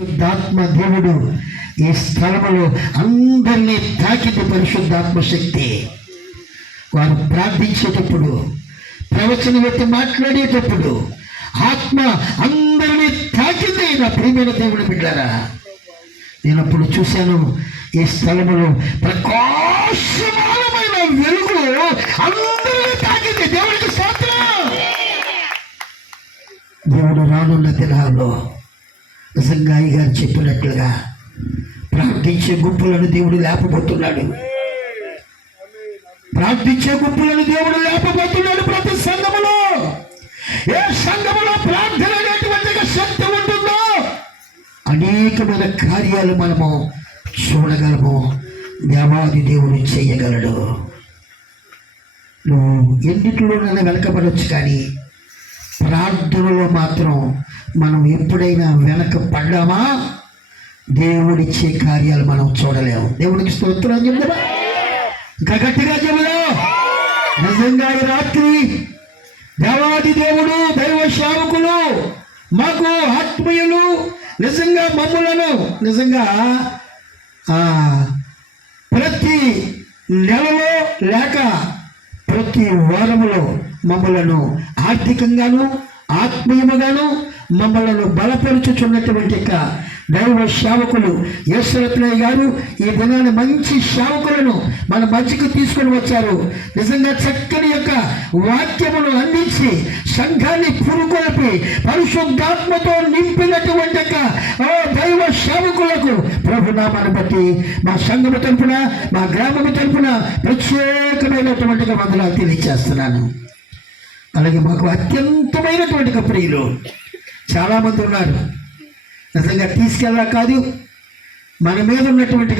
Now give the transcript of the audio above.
పరిశుద్ధాత్మ దేవుడు ఈ స్థలములో అందరినీ తాకింది. పరిశుద్ధాత్మ శక్తి వారు ప్రార్థించేటప్పుడు, ప్రవచన వ్యక్తి మాట్లాడేటప్పుడు ఆత్మ అందరినీ తాకింది. నా ప్రియమైన దేవుని బిడ్డలారా, నేను అప్పుడు చూశాను ఈ స్థలములో ప్రకాశమానమైన వెలుగు అందరినీ తాకింది. దేవుడికి స్తోత్రం. దేవుడు రానున్న దినాల్లో నిజంగా గారు చెప్పినట్లుగా ప్రార్థించే గుంపులను దేవుడు లేపబోతున్నాడు. ప్రార్థించే గుంపులను దేవుడు లేపబోతున్నాడు. ప్రతి సంఘములో, ఏ సంఘములో ప్రార్థన అనేటువంటి శక్తి ఉంటుందో అనేకమైన కార్యాలు మనము చూడగలము. దేవాది దేవుడు చేయగలడు. నువ్వు ఎన్నిటిలోనైనా వెనకబడవచ్చు, కానీ ప్రార్థనలో మాత్రం మనం ఎప్పుడైనా వెనక పడ్డామా దేవుడిచ్చే కార్యాలు మనం చూడలేము. దేవుడికి స్తోత్రం చెప్తా. ఇంకా గట్టిగా చెబుదా. నిజంగా ఈ రాత్రి దేవాది దేవుడు, దైవ సేవకులు, మాకు ఆత్మీయులు నిజంగా మమ్ములను నిజంగా ప్రతి నెలలో లేక ప్రతి వారములో మమ్మలను ఆర్థికంగాను ఆత్మీయముగాను మమ్మలను బలపరుచుచున్నటువంటి దైవ సేవకులు యేసరత్నయ్య గారు ఈ దినాన్ని మంచి సేవకులను మన మధ్యకు తీసుకొని వచ్చారు. నిజంగా చక్కని యొక్క వాక్యమును అందించి సంఘాన్ని పురుకొల్పి పరిశుద్ధాత్మతో నింపినటువంటి దైవ సేవకులకు ప్రభు నామాన్ని బట్టి మా సంఘము తరపున, మా గ్రామము తరపున ప్రత్యేకమైనటువంటి వందనాలు తెలియజేస్తున్నాను. అలాగే మాకు అత్యంతమైనటువంటి ప్రియులు చాలామంది ఉన్నారు. నిజంగా తీసుకెళ్ళా కాదు, మన మీద ఉన్నటువంటి